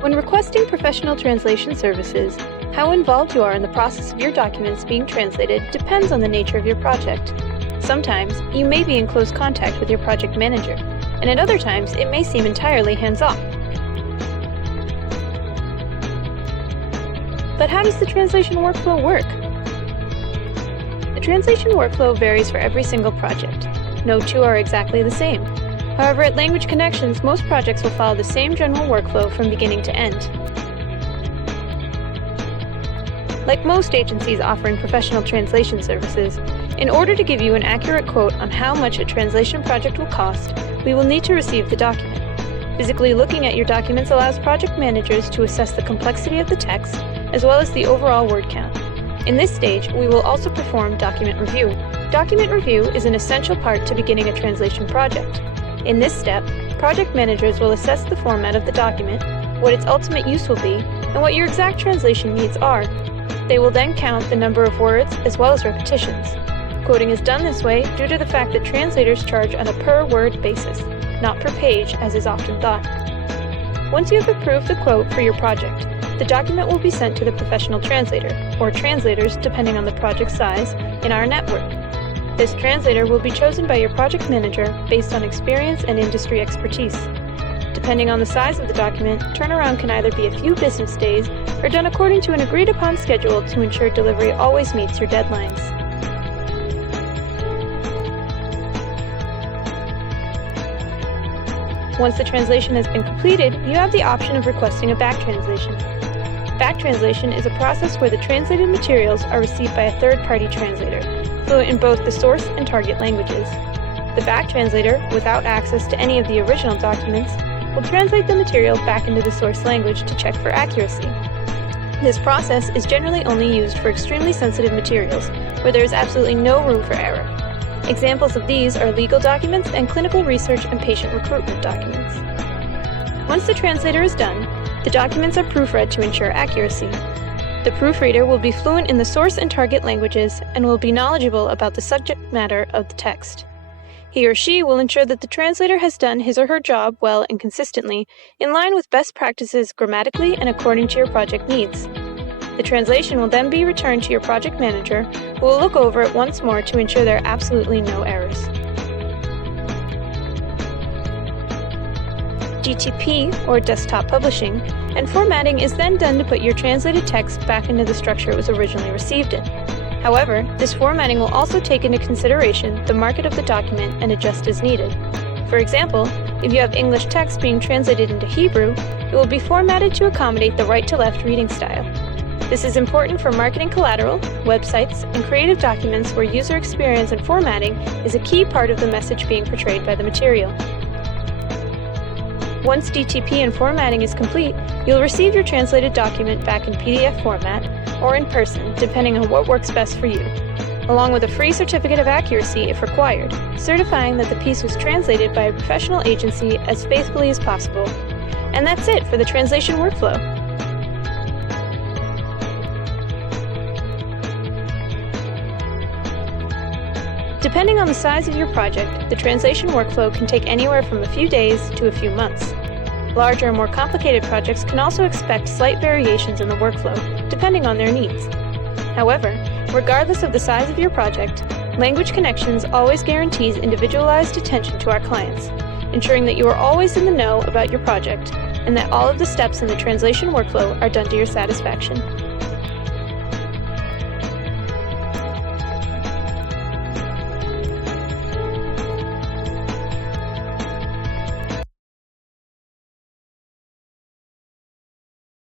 When requesting professional translation services, how involved you are in the process of your documents being translated depends on the nature of your project. Sometimes, you may be in close contact with your project manager, and at other times it may seem entirely hands-off. But how does the translation workflow work? The translation workflow varies for every single project. No two are exactly the same. However, at Language Connections, most projects will follow the same general workflow from beginning to end. Like most agencies offering professional translation services, in order to give you an accurate quote on how much a translation project will cost, we will need to receive the document. Physically looking at your documents allows project managers to assess the complexity of the text, as well as the overall word count. In this stage, we will also perform document review. Document review is an essential part to beginning a translation project. In this step, project managers will assess the format of the document, what its ultimate use will be, and what your exact translation needs are. They will then count the number of words as well as repetitions. Quoting is done this way due to the fact that translators charge on a per-word basis, not per page as is often thought. Once you have approved the quote for your project, the document will be sent to the professional translator, or translators depending on the project size, in our network. This translator will be chosen by your project manager based on experience and industry expertise. Depending on the size of the document, turnaround can either be a few business days or done according to an agreed-upon schedule to ensure delivery always meets your deadlines. Once the translation has been completed, you have the option of requesting a back translation. Back translation is a process where the translated materials are received by a third-party translator, fluent in both the source and target languages. The back translator, without access to any of the original documents, will translate the material back into the source language to check for accuracy. This process is generally only used for extremely sensitive materials, where there is absolutely no room for error. Examples of these are legal documents and clinical research and patient recruitment documents. Once the translator is done, the documents are proofread to ensure accuracy. The proofreader will be fluent in the source and target languages and will be knowledgeable about the subject matter of the text. He or she will ensure that the translator has done his or her job well and consistently, in line with best practices grammatically and according to your project needs. The translation will then be returned to your project manager, who will look over it once more to ensure there are absolutely no errors. DTP, or desktop publishing, and formatting is then done to put your translated text back into the structure it was originally received in. However, this formatting will also take into consideration the market of the document and adjust as needed. For example, if you have English text being translated into Hebrew, it will be formatted to accommodate the right-to-left reading style. This is important for marketing collateral, websites, and creative documents where user experience and formatting is a key part of the message being portrayed by the material. Once DTP and formatting is complete, you'll receive your translated document back in PDF format or in person, depending on what works best for you, along with a free certificate of accuracy if required, certifying that the piece was translated by a professional agency as faithfully as possible. And that's it for the translation workflow. Depending on the size of your project, the translation workflow can take anywhere from a few days to a few months. Larger and more complicated projects can also expect slight variations in the workflow, depending on their needs. However, regardless of the size of your project, Language Connections always guarantees individualized attention to our clients, ensuring that you are always in the know about your project and that all of the steps in the translation workflow are done to your satisfaction.